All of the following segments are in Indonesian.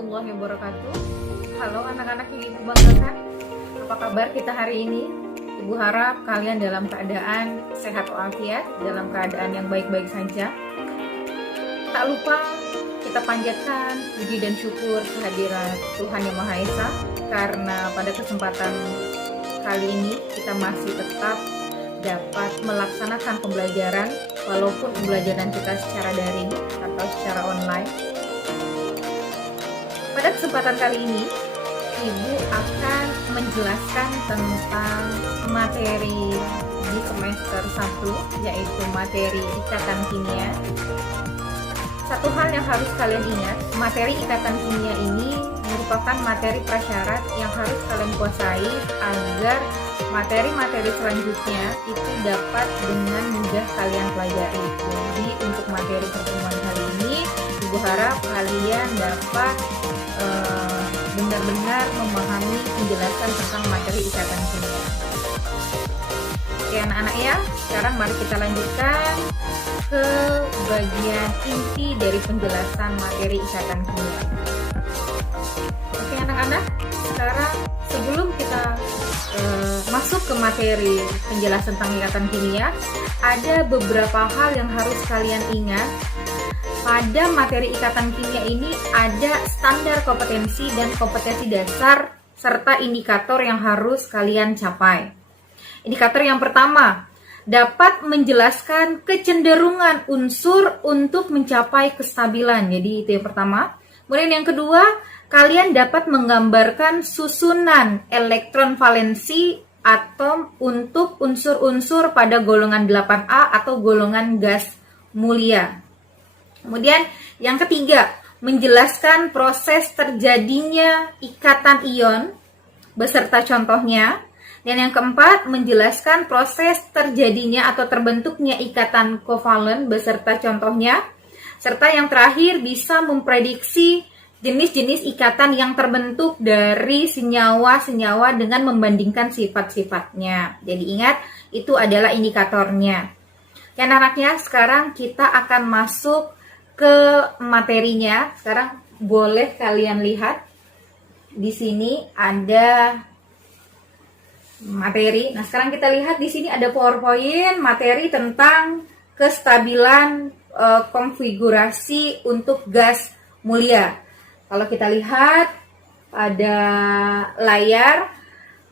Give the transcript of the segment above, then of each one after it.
warahmatullahi wabarakatuh. Halo anak-anak yang ibu banggakan, apa kabar kita hari ini? Ibu harap kalian dalam keadaan sehat walafiat, dalam keadaan yang baik-baik saja. Tak lupa kita panjatkan puji dan syukur kehadirat Tuhan Yang Maha Esa, karena pada kesempatan kali ini kita masih tetap dapat melaksanakan pembelajaran walaupun pembelajaran kita secara daring atau secara online. Pada kesempatan kali ini, Ibu akan menjelaskan tentang materi di semester 1, yaitu materi ikatan kimia. Satu hal yang harus kalian ingat, materi ikatan kimia ini merupakan materi prasyarat yang harus kalian kuasai agar materi-materi selanjutnya itu dapat dengan mudah kalian pelajari. Jadi untuk materi pertemuan kali ini, Ibu harap kalian dapat benar-benar memahami penjelasan tentang materi ikatan kimia. Oke anak-anak ya, sekarang mari kita lanjutkan ke bagian inti dari penjelasan materi ikatan kimia. Oke anak-anak, sekarang sebelum kita masuk ke materi penjelasan tentang ikatan kimia, ada beberapa hal yang harus kalian ingat. Pada materi ikatan kimia ini ada standar kompetensi dan kompetensi dasar serta indikator yang harus kalian capai. Indikator yang pertama, dapat menjelaskan kecenderungan unsur untuk mencapai kestabilan. Jadi itu yang pertama. Kemudian yang kedua, kalian dapat menggambarkan susunan elektron valensi atom untuk unsur-unsur pada golongan 8A atau golongan gas mulia. Kemudian yang ketiga, menjelaskan proses terjadinya ikatan ion beserta contohnya. Dan yang keempat, menjelaskan proses terjadinya atau terbentuknya ikatan kovalen beserta contohnya. Serta yang terakhir, bisa memprediksi jenis-jenis ikatan yang terbentuk dari senyawa-senyawa dengan membandingkan sifat-sifatnya. Jadi ingat, itu adalah indikatornya. Ya anak-anaknya, sekarang kita akan masuk ke materinya. Sekarang boleh kalian lihat di sini ada materi. Nah, sekarang kita lihat di sini ada PowerPoint materi tentang kestabilan konfigurasi untuk gas mulia. Kalau kita lihat pada layar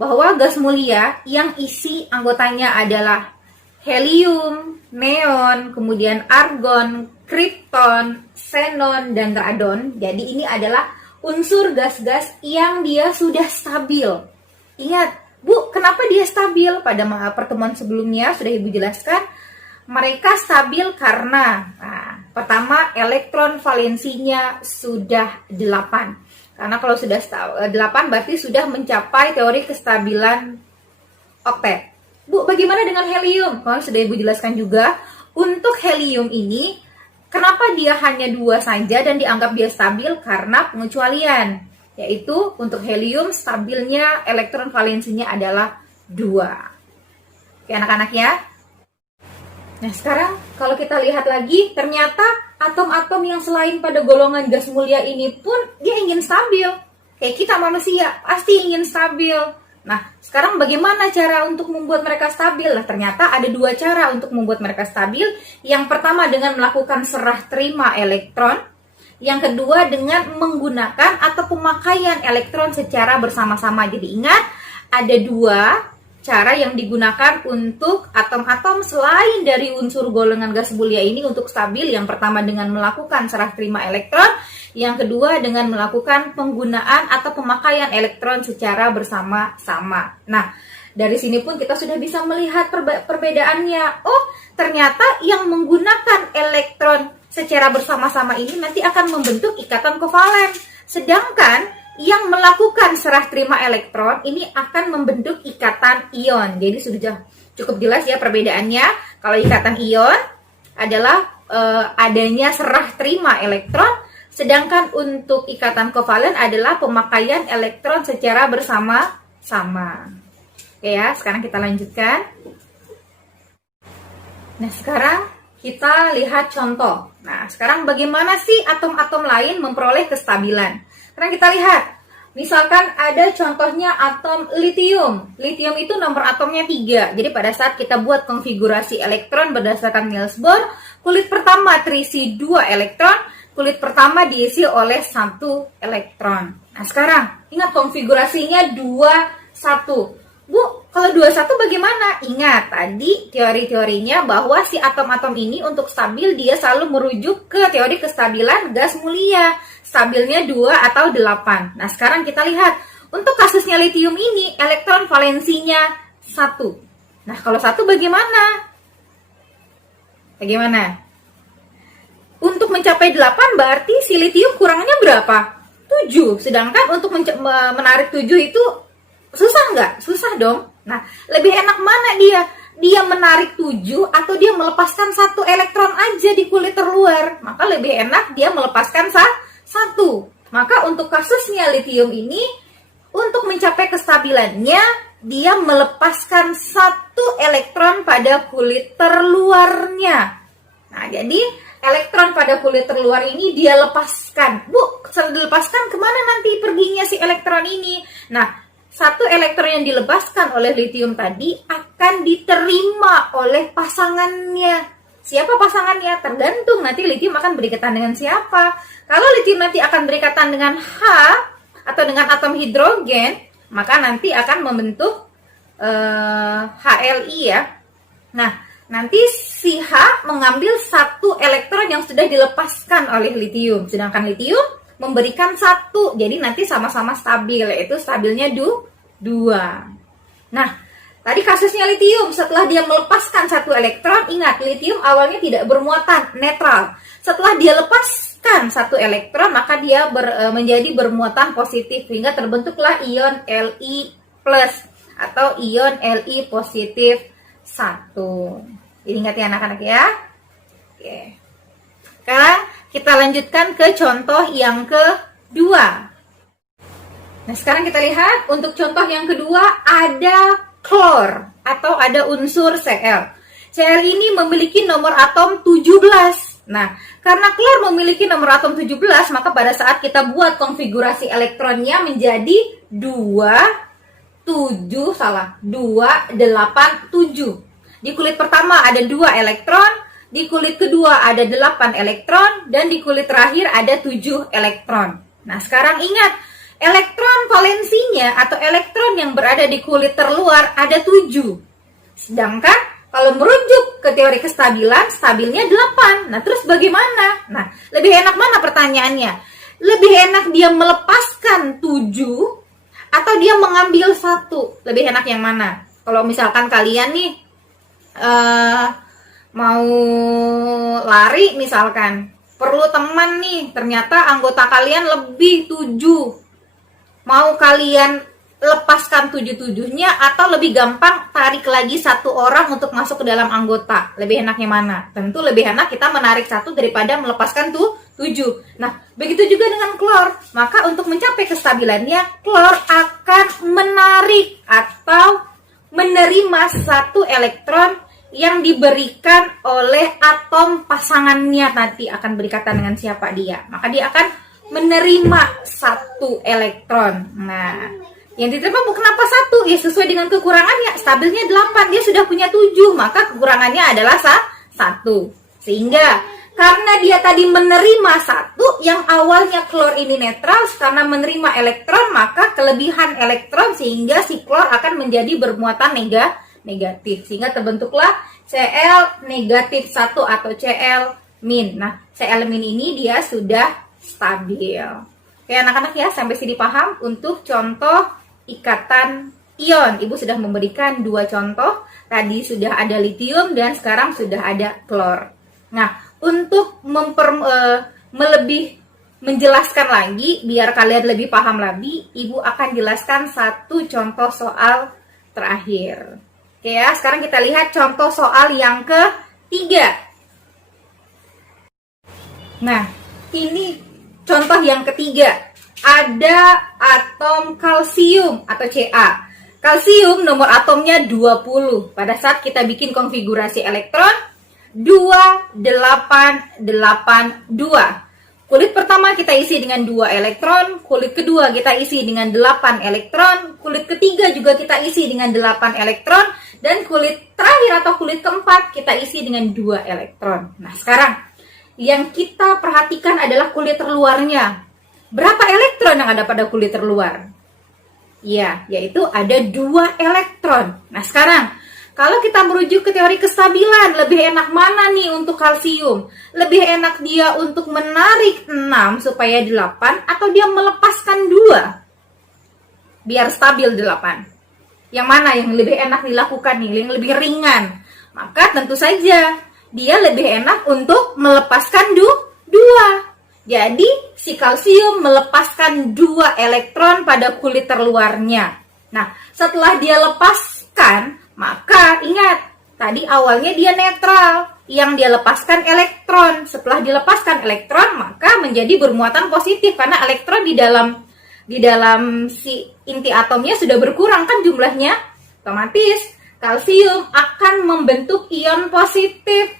bahwa gas mulia yang isi anggotanya adalah helium, neon, kemudian argon, kripton, xenon, dan radon. Jadi ini adalah unsur gas-gas yang dia sudah stabil. Ingat, Bu, kenapa dia stabil? Pada pertemuan sebelumnya sudah Ibu jelaskan, mereka stabil karena pertama, elektron valensinya sudah 8. Karena kalau sudah 8 berarti sudah mencapai teori kestabilan oktet. Bu, bagaimana dengan helium? Kalau sudah Ibu jelaskan juga, untuk helium ini, kenapa dia hanya 2 saja dan dianggap dia stabil? Karena pengecualian, yaitu untuk helium stabilnya elektron valensinya adalah 2. Oke anak-anak ya. Nah sekarang kalau kita lihat lagi, ternyata atom-atom yang selain pada golongan gas mulia ini pun dia ingin stabil. Kayak kita manusia, pasti ingin stabil. Nah, sekarang bagaimana cara untuk membuat mereka stabil? Nah, ternyata ada 2 cara untuk membuat mereka stabil. Yang pertama dengan melakukan serah terima elektron. Yang kedua dengan menggunakan atau pemakaian elektron secara bersama-sama. Jadi ingat, ada 2 cara yang digunakan untuk atom-atom selain dari unsur golongan gas mulia ini untuk stabil. Yang pertama dengan melakukan serah terima elektron. Yang kedua dengan melakukan penggunaan atau pemakaian elektron secara bersama-sama. Nah, dari sini pun kita sudah bisa melihat perbedaannya. Oh, ternyata yang menggunakan elektron secara bersama-sama ini nanti akan membentuk ikatan kovalen. Sedangkan yang melakukan serah terima elektron ini akan membentuk ikatan ion. Jadi sudah cukup jelas ya perbedaannya. Kalau ikatan ion adalah adanya serah terima elektron. Sedangkan untuk ikatan kovalen adalah pemakaian elektron secara bersama-sama. Oke ya, sekarang kita lanjutkan. Nah, sekarang kita lihat contoh. Nah, sekarang bagaimana sih atom-atom lain memperoleh kestabilan? Sekarang kita lihat. Misalkan ada contohnya atom litium. Litium itu nomor atomnya 3. Jadi pada saat kita buat konfigurasi elektron berdasarkan Niels Bohr, kulit pertama terisi 2 elektron, kulit pertama diisi oleh 1 elektron. Nah sekarang, ingat konfigurasinya 2-1. Bu, kalau 2-1 bagaimana? Ingat, tadi teori-teorinya bahwa si atom-atom ini untuk stabil dia selalu merujuk ke teori kestabilan gas mulia. Stabilnya 2 atau 8. Nah, sekarang kita lihat. Untuk kasusnya litium ini, elektron valensinya 1. Nah, kalau 1 bagaimana? Bagaimana? Untuk mencapai 8 berarti si litium kurangannya berapa? 7. Sedangkan untuk menarik 7 itu susah nggak? Susah dong. Nah, lebih enak mana dia? Dia menarik 7 atau dia melepaskan 1 elektron aja di kulit terluar? Maka lebih enak dia melepaskan 1. Maka untuk kasusnya litium ini, untuk mencapai kestabilannya, dia melepaskan 1 elektron pada kulit terluarnya. Nah, jadi elektron pada kulit terluar ini dia lepaskan. Bu, setelah dilepaskan kemana nanti perginya si elektron ini? Nah, 1 elektron yang dilepaskan oleh litium tadi akan diterima oleh pasangannya. Siapa pasangannya? Tergantung nanti litium akan berikatan dengan siapa. Kalau litium nanti akan berikatan dengan H atau dengan atom hidrogen, maka nanti akan membentuk HLI ya. Nah, nanti si H mengambil 1 elektron yang sudah dilepaskan oleh litium. Sedangkan litium memberikan 1. Jadi nanti sama-sama stabil, yaitu stabilnya 2. Nah, tadi kasusnya litium, setelah dia melepaskan 1 elektron, ingat litium awalnya tidak bermuatan, netral. Setelah dia lepaskan 1 elektron, maka dia menjadi bermuatan positif, sehingga terbentuklah ion Li+ atau ion Li positif 1. Jadi ingat ya anak-anak ya. Oke. Sekarang kita lanjutkan ke contoh yang kedua. Nah, sekarang kita lihat untuk contoh yang kedua ada klor atau ada unsur Cl. Cl ini memiliki nomor atom 17. Nah, karena klor memiliki nomor atom 17, maka pada saat kita buat konfigurasi elektronnya menjadi 2, 8, 7. Di kulit pertama ada 2 elektron, di kulit kedua ada 8 elektron, dan di kulit terakhir ada 7 elektron. Nah, sekarang ingat, elektron valensinya atau elektron yang berada di kulit terluar ada 7. Sedangkan kalau merujuk ke teori kestabilan, stabilnya 8. Nah, terus bagaimana? Nah, lebih enak mana pertanyaannya? Lebih enak dia melepaskan 7 atau dia mengambil 1? Lebih enak yang mana? Kalau misalkan kalian nih mau lari misalkan, perlu teman nih, ternyata anggota kalian lebih 7. Mau kalian lepaskan 7-7-nya atau lebih gampang tarik lagi 1 orang untuk masuk ke dalam anggota? Lebih enaknya mana? Tentu lebih enak kita menarik 1 daripada melepaskan 7. Nah, begitu juga dengan klor. Maka untuk mencapai kestabilannya, klor akan menarik atau menerima 1 elektron yang diberikan oleh atom pasangannya. Nanti akan berikatan dengan siapa dia. Maka dia akan menerima 1 elektron. Nah, yang diterima kenapa 1? Ya sesuai dengan kekurangannya. Stabilnya 8, dia sudah punya 7, maka kekurangannya adalah 1. Sehingga karena dia tadi menerima 1, yang awalnya klor ini netral, karena menerima elektron, maka kelebihan elektron sehingga si klor akan menjadi bermuatan negatif. Sehingga terbentuklah Cl negatif 1 atau Cl-. Nah, Cl- ini dia sudah stabil. Oke anak-anak ya, sampai sini paham untuk contoh ikatan ion. Ibu sudah memberikan 2 contoh. Tadi sudah ada litium dan sekarang sudah ada klor. Nah, untuk menjelaskan lagi, biar kalian lebih paham lagi, Ibu akan jelaskan 1 contoh soal terakhir. Oke ya, sekarang kita lihat contoh soal yang ketiga. Nah, ini contoh yang ketiga. Ada atom kalsium atau Ca. Kalsium nomor atomnya 20. Pada saat kita bikin konfigurasi elektron 2, 8, 8, 2. Kulit pertama kita isi dengan 2 elektron, kulit kedua kita isi dengan 8 elektron, kulit ketiga juga kita isi dengan 8 elektron, dan kulit terakhir atau kulit keempat kita isi dengan 2 elektron. Nah, sekarang yang kita perhatikan adalah kulit terluarnya. Berapa elektron yang ada pada kulit terluar? Ya, yaitu ada 2 elektron. Nah, sekarang kalau kita merujuk ke teori kestabilan, lebih enak mana nih untuk kalsium? Lebih enak dia untuk menarik 6 supaya 8 atau dia melepaskan 2 biar stabil 8? Yang mana yang lebih enak dilakukan nih, yang lebih ringan? Maka tentu saja dia lebih enak untuk melepaskan 2. Jadi si kalsium melepaskan 2 elektron pada kulit terluarnya. Nah, setelah dia lepaskan, maka ingat, tadi awalnya dia netral, yang dia lepaskan elektron. Setelah dilepaskan elektron, maka menjadi bermuatan positif karena elektron di dalam si inti atomnya sudah berkurang kan jumlahnya. Otomatis kalsium akan membentuk ion positif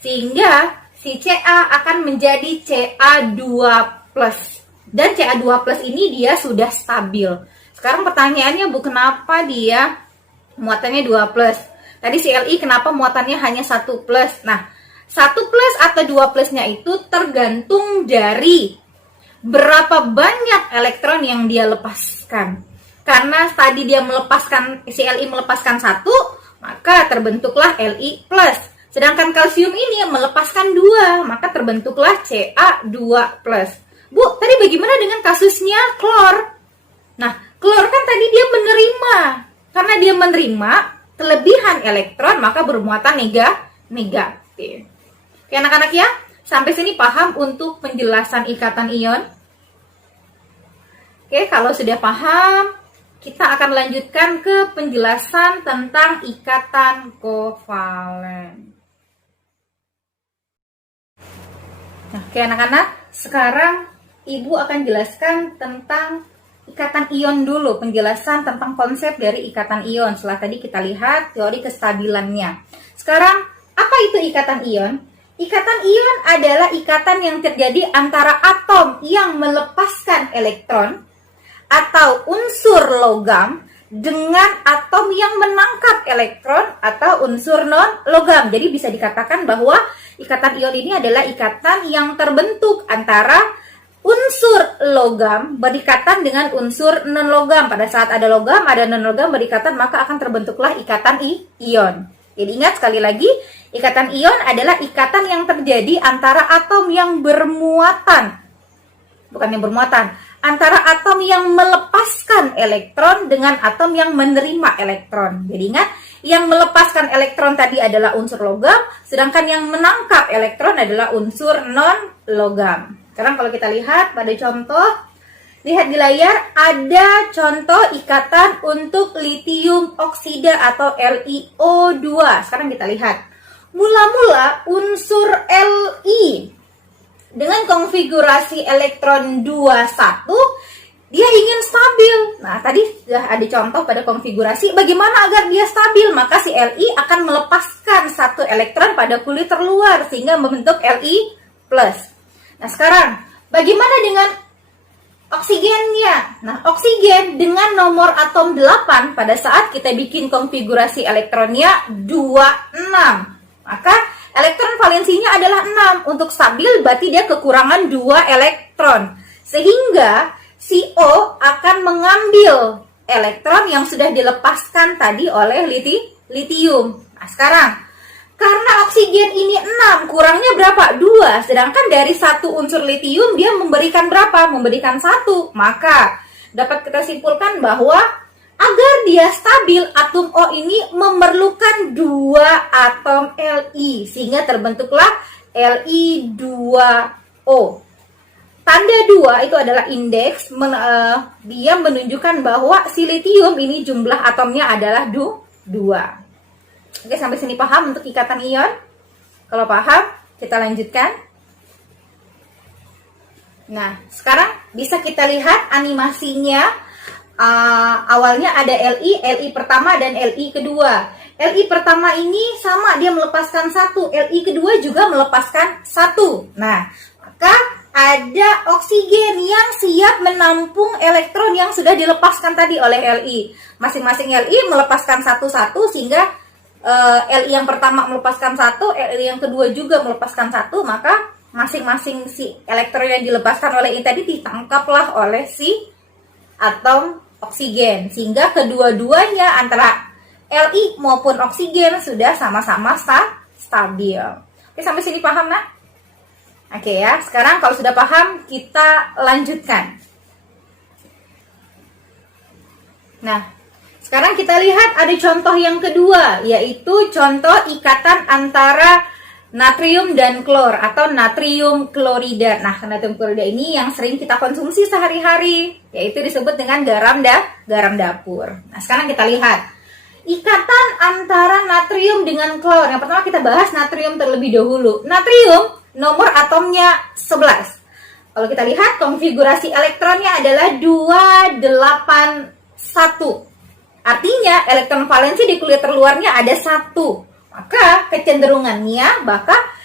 sehingga si Ca akan menjadi Ca2+. Dan Ca2+ ini dia sudah stabil. Sekarang pertanyaannya, Bu, kenapa dia muatannya 2+? Tadi si Li kenapa muatannya hanya 1+? Nah, 1+ atau 2+-nya itu tergantung dari berapa banyak elektron yang dia lepaskan. Karena tadi dia melepaskan, si Li melepaskan 1, maka terbentuklah Li+. Sedangkan kalsium ini melepaskan 2, maka terbentuklah Ca2+. Bu, tadi bagaimana dengan kasusnya klor? Nah, klor kan tadi dia menerima. Karena dia menerima kelebihan elektron, maka bermuatan negatif. Oke anak-anak ya, sampai sini paham untuk penjelasan ikatan ion? Oke, kalau sudah paham, kita akan lanjutkan ke penjelasan tentang ikatan kovalen. Nah, oke anak-anak, sekarang Ibu akan jelaskan tentang ikatan ion dulu, penjelasan tentang konsep dari ikatan ion. Setelah tadi kita lihat teori kestabilannya. Sekarang, apa itu ikatan ion? Ikatan ion adalah ikatan yang terjadi antara atom yang melepaskan elektron atau unsur logam dengan atom yang menangkap elektron atau unsur non-logam. Jadi bisa dikatakan bahwa ikatan ion ini adalah ikatan yang terbentuk antara unsur logam berikatan dengan unsur non-logam. Pada saat ada logam, ada non-logam berikatan, maka akan terbentuklah ikatan ion. Jadi ingat sekali lagi, ikatan ion adalah ikatan yang terjadi antara atom yang bermuatan. Bukan yang bermuatan, antara atom yang melepaskan elektron dengan atom yang menerima elektron. Jadi ingat, yang melepaskan elektron tadi adalah unsur logam, sedangkan yang menangkap elektron adalah unsur non-logam. Sekarang kalau kita lihat pada contoh, lihat di layar ada contoh ikatan untuk litium oksida atau LiO2. Sekarang kita lihat. Mula-mula unsur Li dengan konfigurasi elektron 21, dia ingin stabil. Nah, tadi sudah ada contoh pada konfigurasi bagaimana agar dia stabil. Maka si Li akan melepaskan 1 elektron pada kulit terluar sehingga membentuk Li+. Nah, sekarang bagaimana dengan oksigennya? Nah, oksigen dengan nomor atom 8 pada saat kita bikin konfigurasi elektronnya 26. Maka elektron valensinya adalah 6. Untuk stabil berarti dia kekurangan 2 elektron. Sehingga si O akan mengambil elektron yang sudah dilepaskan tadi oleh litium. Nah, sekarang karena oksigen ini 6, kurangnya berapa? 2. Sedangkan dari 1 unsur litium dia memberikan berapa? Memberikan 1. Maka dapat kita simpulkan bahwa agar dia stabil, atom O ini memerlukan 2 atom Li. Sehingga terbentuklah Li2O. Tanda 2 itu adalah indeks. Dia menunjukkan bahwa si litium ini jumlah atomnya adalah 2. Oke, sampai sini paham untuk ikatan ion? Kalau paham, kita lanjutkan. Nah, sekarang bisa kita lihat animasinya. Awalnya ada Li pertama dan Li kedua. Li pertama ini sama, dia melepaskan 1. Li kedua juga melepaskan 1. Nah, maka ada oksigen yang siap menampung elektron yang sudah dilepaskan tadi oleh Li. Masing-masing Li melepaskan satu-satu, sehingga Li yang pertama melepaskan satu, Li yang kedua juga melepaskan satu, maka masing-masing si elektron yang dilepaskan oleh ini tadi ditangkaplah oleh si atom oksigen, sehingga kedua-duanya antara Li maupun oksigen sudah sama-sama stabil. Oke, sampai sini paham, nak? Oke ya, sekarang kalau sudah paham, kita lanjutkan. Nah, sekarang kita lihat ada contoh yang kedua, yaitu contoh ikatan antara natrium dan klor atau natrium klorida. Nah, natrium klorida ini yang sering kita konsumsi sehari-hari, yaitu disebut dengan garam dapur. Nah, sekarang kita lihat ikatan antara natrium dengan klor. Yang pertama kita bahas natrium terlebih dahulu. Natrium nomor atomnya 11. Kalau kita lihat konfigurasi elektronnya adalah 281. Artinya elektron valensi di kulit terluarnya ada 1. Maka kecenderungannya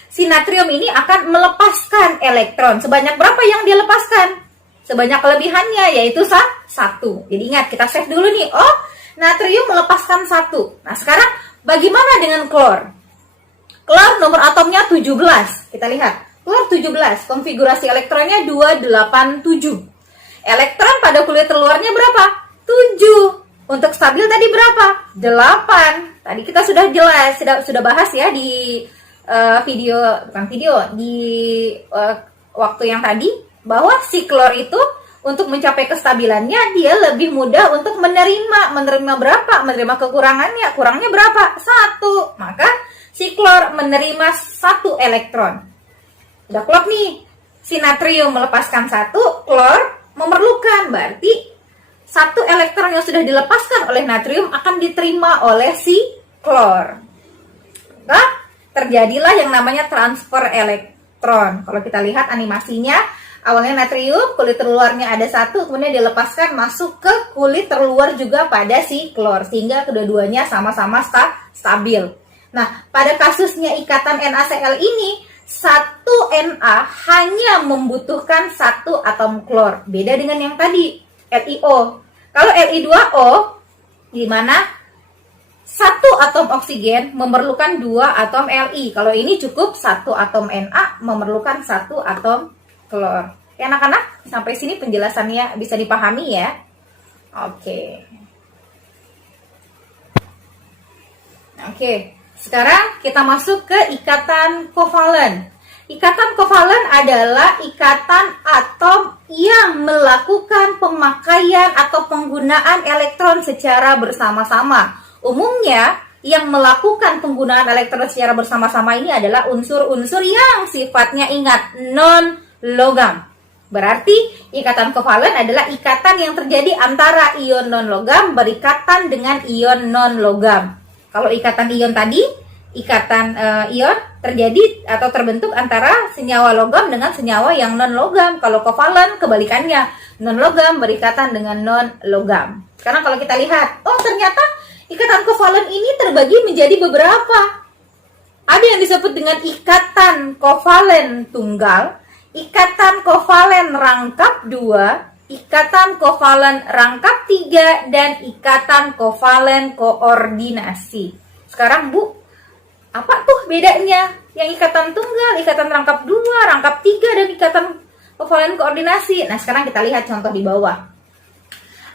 si natrium ini akan melepaskan elektron. Sebanyak berapa yang dia lepaskan? Sebanyak kelebihannya, yaitu 1. Jadi ingat, kita save dulu nih. Oh, natrium melepaskan 1. Nah, sekarang bagaimana dengan klor? Klor nomor atomnya 17. Kita lihat. Klor 17. Konfigurasi elektronnya 287. Elektron pada kulit terluarnya berapa? 7. Untuk stabil tadi berapa? 8. Tadi kita sudah jelas, sudah bahas ya di waktu yang tadi, bahwa si klor itu untuk mencapai kestabilannya dia lebih mudah untuk menerima berapa? Menerima kekurangannya. Kurangnya berapa? 1. Maka si klor menerima 1 elektron. Udah klop nih. Si natrium melepaskan 1, klor memerlukan, berarti 1 elektron yang sudah dilepaskan oleh natrium akan diterima oleh si klor. Nah, terjadilah yang namanya transfer elektron. Kalau kita lihat animasinya, awalnya natrium, kulit terluarnya ada 1, kemudian dilepaskan masuk ke kulit terluar juga pada si klor, sehingga kedua-duanya sama-sama stabil. Nah, pada kasusnya ikatan NaCl ini, 1 Na hanya membutuhkan 1 atom klor. Beda dengan yang tadi, LiO. Kalau Li2O, di mana 1 atom oksigen memerlukan 2 atom Li. Kalau ini cukup 1 atom Na memerlukan 1 atom klor. Ya anak-anak, sampai sini penjelasannya bisa dipahami ya. Oke, sekarang kita masuk ke ikatan kovalen. Ikatan kovalen adalah ikatan atom yang melakukan pemakaian atau penggunaan elektron secara bersama-sama. Umumnya, yang melakukan penggunaan elektron secara bersama-sama ini adalah unsur-unsur yang sifatnya, ingat, non-logam. Berarti, ikatan kovalen adalah ikatan yang terjadi antara ion non-logam berikatan dengan ion non-logam. Kalau ikatan ion tadi, ikatan ion terjadi atau terbentuk antara senyawa logam dengan senyawa yang non-logam. Kalau kovalen kebalikannya, non-logam berikatan dengan non-logam. Sekarang kalau kita lihat, oh ternyata ikatan kovalen ini terbagi menjadi beberapa. Ada yang disebut dengan ikatan kovalen tunggal, ikatan kovalen rangkap 2, ikatan kovalen rangkap 3, dan ikatan kovalen koordinasi. Sekarang Bu, apa tuh bedanya? Yang ikatan tunggal, ikatan rangkap 2, rangkap 3, dan ikatan kovalen koordinasi. Nah, sekarang kita lihat contoh di bawah.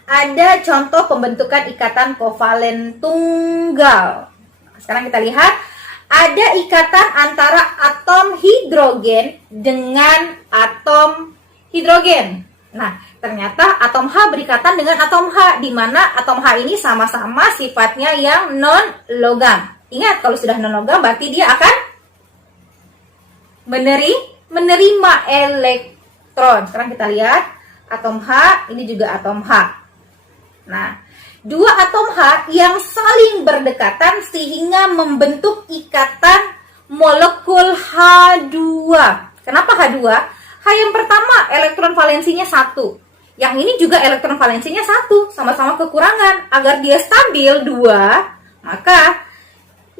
Ada contoh pembentukan ikatan kovalen tunggal. Sekarang kita lihat, ada ikatan antara atom hidrogen dengan atom hidrogen. Nah, ternyata atom H berikatan dengan atom H, di mana atom H ini sama-sama sifatnya yang non-logam. Ingat, kalau sudah non-logam berarti dia akan menerima elektron. Sekarang kita lihat atom H, ini juga atom H. Nah, 2 atom H yang saling berdekatan sehingga membentuk ikatan molekul H2. Kenapa H2? H yang pertama elektron valensinya 1. Yang ini juga elektron valensinya 1, sama-sama kekurangan. Agar dia stabil 2, maka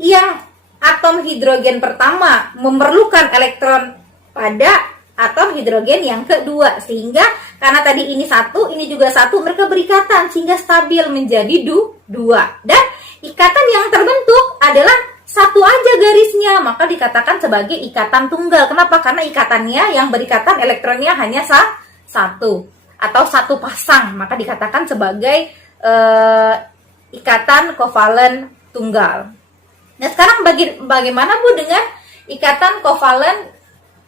yang atom hidrogen pertama memerlukan elektron pada atom hidrogen yang kedua. Sehingga karena tadi ini satu, ini juga satu, mereka berikatan sehingga stabil menjadi dua. Dan ikatan yang terbentuk adalah satu aja garisnya, maka dikatakan sebagai ikatan tunggal. Kenapa? Karena ikatannya yang berikatan elektronnya hanya satu atau satu pasang, maka dikatakan sebagai ikatan kovalen tunggal. Nah, sekarang bagaimana Bu dengan ikatan kovalen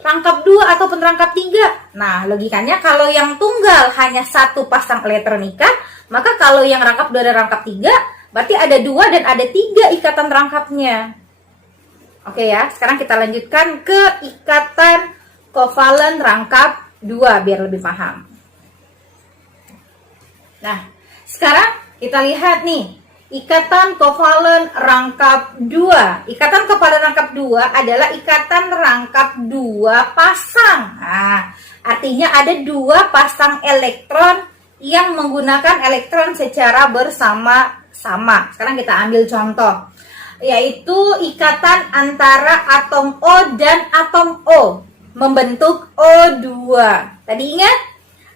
rangkap 2 ataupun rangkap 3? Nah, logikanya kalau yang tunggal hanya satu pasang elektronika, maka kalau yang rangkap 2 dan rangkap 3, berarti ada 2 dan ada 3 ikatan rangkapnya. Oke ya, sekarang kita lanjutkan ke ikatan kovalen rangkap 2 biar lebih paham. Nah, sekarang kita lihat nih, ikatan kovalen rangkap 2. Ikatan kovalen rangkap 2 adalah ikatan rangkap 2 pasang. Nah, artinya ada 2 pasang elektron yang menggunakan elektron secara bersama-sama. Sekarang kita ambil contoh, yaitu ikatan antara atom O dan atom O membentuk O2. Tadi ingat?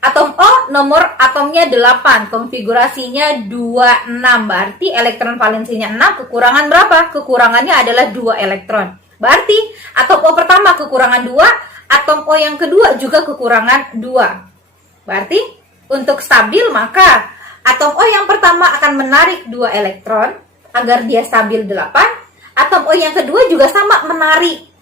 Atom O nomor atomnya 8, konfigurasinya 26, berarti elektron valensinya 6, kekurangan berapa? Kekurangannya adalah 2 elektron. Berarti atom O pertama kekurangan 2, atom O yang kedua juga kekurangan 2. Berarti untuk stabil maka atom O yang pertama akan menarik 2 elektron agar dia stabil 8, atom O yang kedua juga sama menarik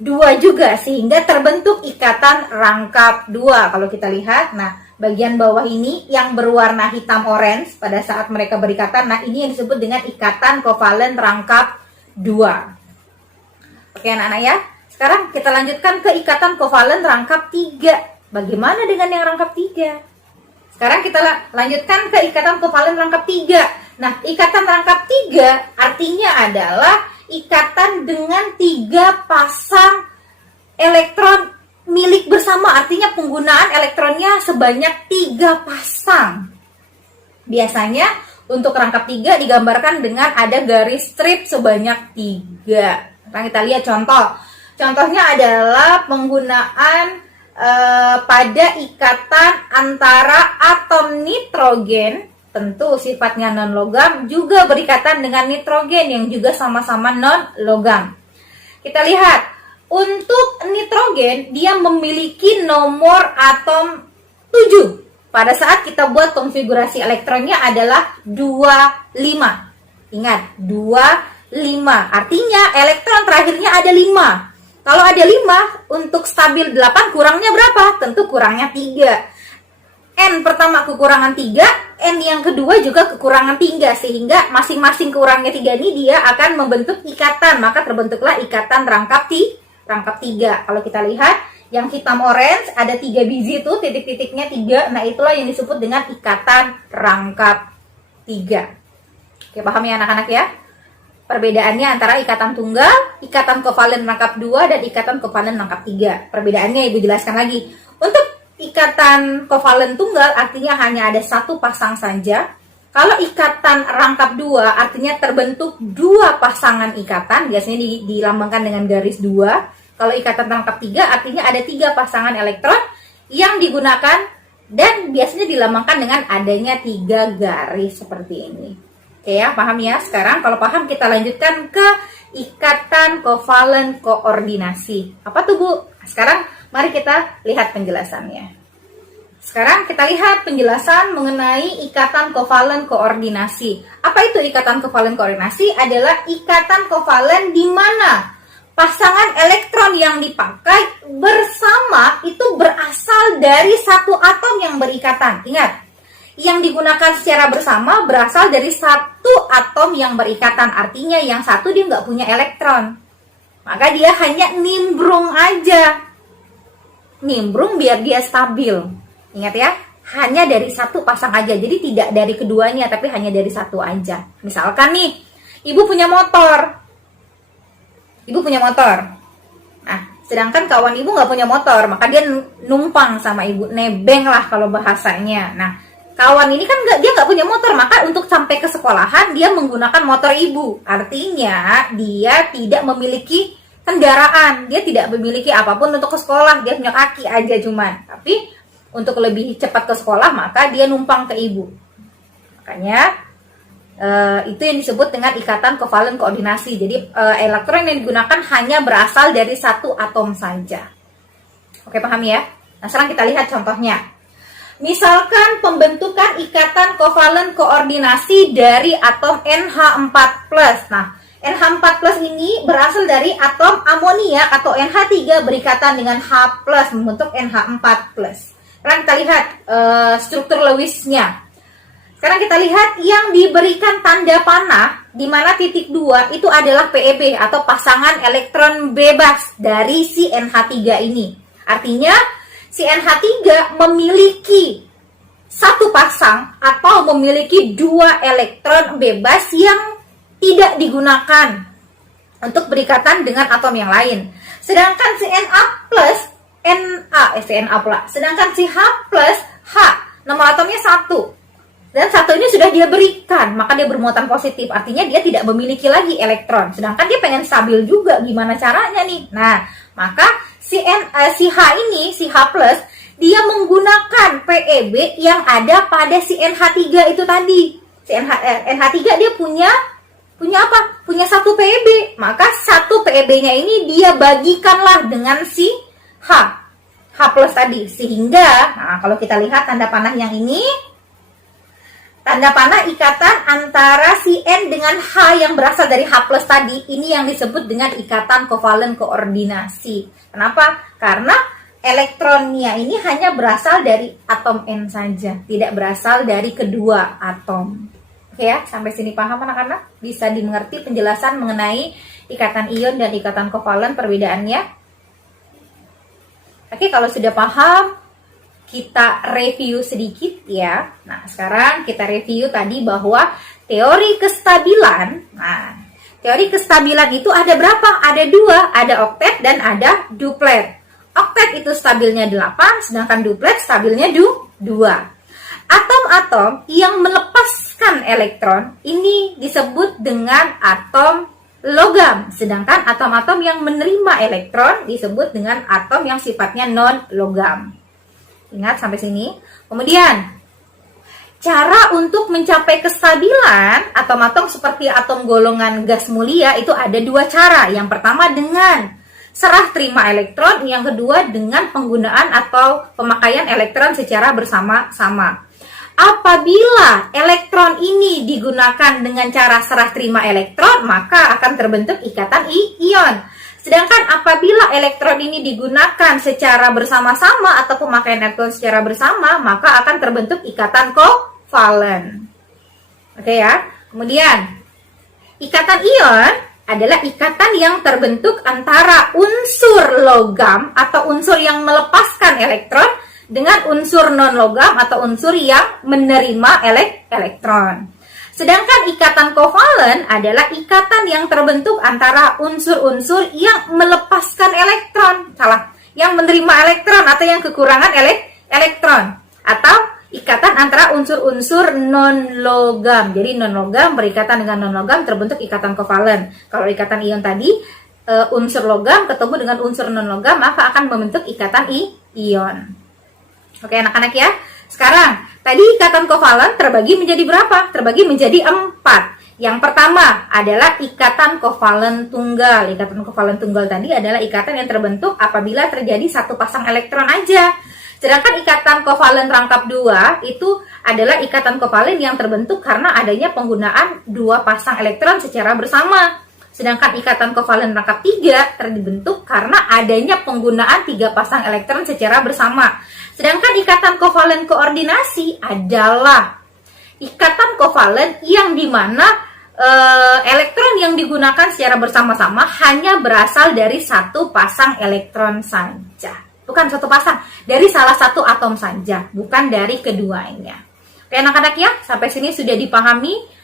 2 juga sehingga terbentuk ikatan rangkap 2. Kalau kita lihat, nah bagian bawah ini yang berwarna hitam orange pada saat mereka berikatan, nah ini yang disebut dengan ikatan kovalen rangkap 2. Oke anak-anak ya, sekarang kita lanjutkan ke ikatan kovalen rangkap 3. Bagaimana dengan yang rangkap 3? Sekarang kita lanjutkan ke ikatan kovalen rangkap 3. Nah, ikatan rangkap 3 artinya adalah ikatan dengan 3 pasang elektron milik bersama, artinya penggunaan elektronnya sebanyak 3 pasang. Biasanya untuk rangkap 3 digambarkan dengan ada garis strip sebanyak 3. Nah, kita lihat contoh. Contohnya adalah penggunaan pada ikatan antara atom nitrogen, tentu sifatnya non-logam, juga berikatan dengan nitrogen yang juga sama-sama non-logam. Kita lihat, untuk nitrogen dia memiliki nomor atom 7. Pada saat kita buat konfigurasi elektronnya adalah 25. Ingat, 25. Artinya elektron terakhirnya ada 5. Kalau ada 5, untuk stabil 8 kurangnya berapa? Tentu kurangnya 3. N pertama kekurangan 3, N yang kedua juga kekurangan 3, sehingga masing-masing kurangnya 3 ini dia akan membentuk ikatan, maka terbentuklah ikatan rangkap 3. Kalau kita lihat yang hitam orange ada 3 biji tuh, titik-titiknya 3, nah itulah yang disebut dengan ikatan rangkap 3. Oke, paham ya anak-anak ya? Perbedaannya antara ikatan tunggal, ikatan kovalen rangkap 2, dan ikatan kovalen rangkap 3. Perbedaannya Ibu jelaskan lagi. Untuk ikatan kovalen tunggal artinya hanya ada 1 pasang saja. Kalau ikatan rangkap 2 artinya terbentuk 2 pasangan ikatan, biasanya dilambangkan dengan garis 2. Kalau ikatan rangkap 3 artinya ada 3 pasangan elektron yang digunakan dan biasanya dilambangkan dengan adanya 3 garis seperti ini. Oke ya, paham ya? Sekarang kalau paham kita lanjutkan ke ikatan kovalen koordinasi. Apa tuh Bu? Sekarang mari kita lihat penjelasannya. Sekarang kita lihat penjelasan mengenai ikatan kovalen koordinasi. Apa itu ikatan kovalen koordinasi? Adalah ikatan kovalen di mana pasangan elektron yang dipakai bersama itu berasal dari satu atom yang berikatan. Ingat, yang digunakan secara bersama berasal dari satu atom yang berikatan. Artinya yang satu dia nggak punya elektron. Maka dia hanya nimbrung aja. Nimbrung biar dia stabil. Ingat ya, hanya dari satu pasang aja. Jadi tidak dari keduanya, tapi hanya dari satu aja. Misalkan nih, Ibu punya motor. Ibu punya motor. Nah, sedangkan kawan Ibu nggak punya motor, maka dia numpang sama Ibu. Nebeng lah kalau bahasanya. Nah, kawan ini kan dia nggak punya motor, maka untuk sampai ke sekolahan dia menggunakan motor Ibu. Artinya dia tidak memiliki kendaraan. Dia tidak memiliki apapun untuk ke sekolah, dia punya kaki aja cuman. Tapi untuk lebih cepat ke sekolah maka dia numpang ke ibu. Makanya itu yang disebut dengan ikatan kovalen koordinasi. Jadi elektron yang digunakan hanya berasal dari satu atom saja. Oke, paham ya? Nah, sekarang kita lihat contohnya. Misalkan pembentukan ikatan kovalen koordinasi dari atom NH4+. Nah, NH4+ ini berasal dari atom amonia atau NH3 berikatan dengan H+ membentuk NH4+. Sekarang kita lihat struktur Lewisnya. Sekarang kita lihat yang diberikan tanda panah di mana titik 2 itu adalah PeB atau pasangan elektron bebas dari si NH3 ini. Artinya si NH3 memiliki satu pasang atau memiliki 2 elektron bebas yang tidak digunakan untuk berikatan dengan atom yang lain. Sedangkan si sedangkan si H+, nomor atomnya 1. Dan 1 ini sudah dia berikan, maka dia bermuatan positif. Artinya dia tidak memiliki lagi elektron. Sedangkan dia pengen stabil juga, gimana caranya nih? Nah, maka si H ini, si H+, dia menggunakan PeB yang ada pada si NH3 itu tadi. Si NH3 dia punya apa? Punya satu PeB. Maka satu PeB-nya ini dia bagikanlah dengan si H+ tadi. Sehingga, nah kalau kita lihat tanda panah yang ini, tanda panah ikatan antara si N dengan H yang berasal dari H+ tadi, ini yang disebut dengan ikatan kovalen koordinasi. Kenapa? Karena elektronnya ini hanya berasal dari atom N saja, tidak berasal dari kedua atom. Oke ya, sampai sini paham anak-anak? Bisa dimengerti penjelasan mengenai ikatan ion dan ikatan kovalen perbedaannya? Oke, kalau sudah paham, kita review sedikit ya. Nah, sekarang kita review tadi bahwa teori kestabilan. Nah, teori kestabilan itu ada berapa? Ada 2, ada oktet dan ada duplet. Oktet itu stabilnya 8, sedangkan duplet stabilnya 2. Atom-atom yang melepaskan elektron ini disebut dengan atom logam, sedangkan atom-atom yang menerima elektron disebut dengan atom yang sifatnya non-logam. Ingat sampai sini. Kemudian, cara untuk mencapai kestabilan atom-atom seperti atom golongan gas mulia itu ada 2 cara. Yang pertama dengan serah terima elektron, yang kedua dengan penggunaan atau pemakaian elektron secara bersama-sama. Apabila elektron ini digunakan dengan cara serah terima elektron, maka akan terbentuk ikatan ion. Sedangkan apabila elektron ini digunakan secara bersama-sama atau pemakaian elektron secara bersama, maka akan terbentuk ikatan kovalen. Oke ya. Kemudian, ikatan ion adalah ikatan yang terbentuk antara unsur logam atau unsur yang melepaskan elektron dengan unsur non-logam atau unsur yang menerima elektron. Sedangkan ikatan kovalen adalah ikatan yang terbentuk antara unsur-unsur yang melepaskan elektron, yang menerima elektron atau yang kekurangan elektron, atau ikatan antara unsur-unsur non-logam. Jadi non-logam berikatan dengan non-logam terbentuk ikatan kovalen. Kalau ikatan ion tadi, unsur logam ketemu dengan unsur non-logam, maka akan membentuk ikatan ion. Oke anak-anak ya. Sekarang, tadi ikatan kovalen terbagi menjadi berapa? Terbagi menjadi 4. Yang pertama adalah ikatan kovalen tunggal. Ikatan kovalen tunggal tadi adalah ikatan yang terbentuk apabila terjadi satu pasang elektron aja. Sedangkan ikatan kovalen rangkap 2 itu adalah ikatan kovalen yang terbentuk karena adanya penggunaan 2 pasang elektron secara bersama. Sedangkan ikatan kovalen rangkap 3 terbentuk karena adanya penggunaan 3 pasang elektron secara bersama. Sedangkan ikatan kovalen koordinasi adalah ikatan kovalen yang dimana elektron yang digunakan secara bersama-sama hanya berasal dari satu pasang elektron saja. Bukan satu pasang, dari salah satu atom saja, bukan dari keduanya. Oke anak-anak ya, sampai sini sudah dipahami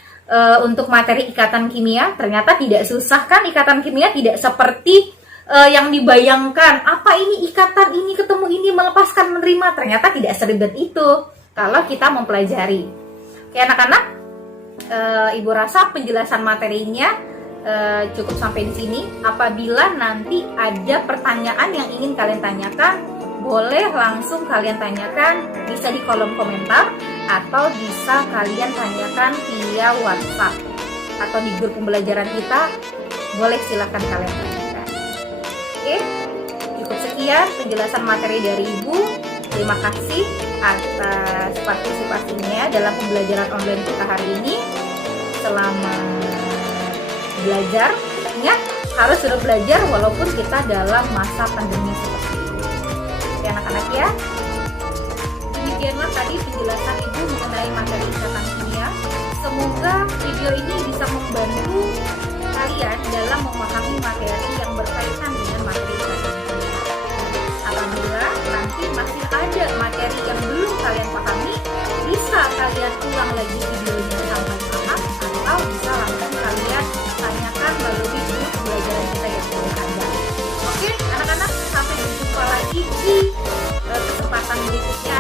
untuk materi ikatan kimia. Ternyata tidak susah kan, ikatan kimia tidak seperti yang dibayangkan. Apa ini ikatan ini ketemu ini melepaskan menerima? Ternyata tidak seribet itu kalau kita mempelajari. Oke anak-anak, ibu rasa penjelasan materinya cukup sampai di sini. Apabila nanti ada pertanyaan yang ingin kalian tanyakan, boleh langsung kalian tanyakan, bisa di kolom komentar atau bisa kalian tanyakan via WhatsApp atau di grup pembelajaran kita, boleh silakan kalian tanyakan. Oke, cukup sekian penjelasan materi dari Ibu. Terima kasih atas partisipasinya dalam pembelajaran online kita hari ini. Selamat belajar. Ingat, harus sudah belajar walaupun kita dalam masa pandemi seperti ini. Oke anak-anak ya. Demikianlah tadi penjelasan Ibu mengenai materi ikatan kimia. Semoga video ini bisa membantu kalian dalam memahami materi yang berkaitan dengan materi ikatan kimia. Apabila nanti masih ada materi yang belum kalian pahami, bisa kalian ulang lagi videonya sampai paham, atau bisa langsung kalian tanyakan melalui grup pembelajaran kita yang sudah ada. Oke anak-anak, sampai berjumpa lagi di kesempatan berikutnya.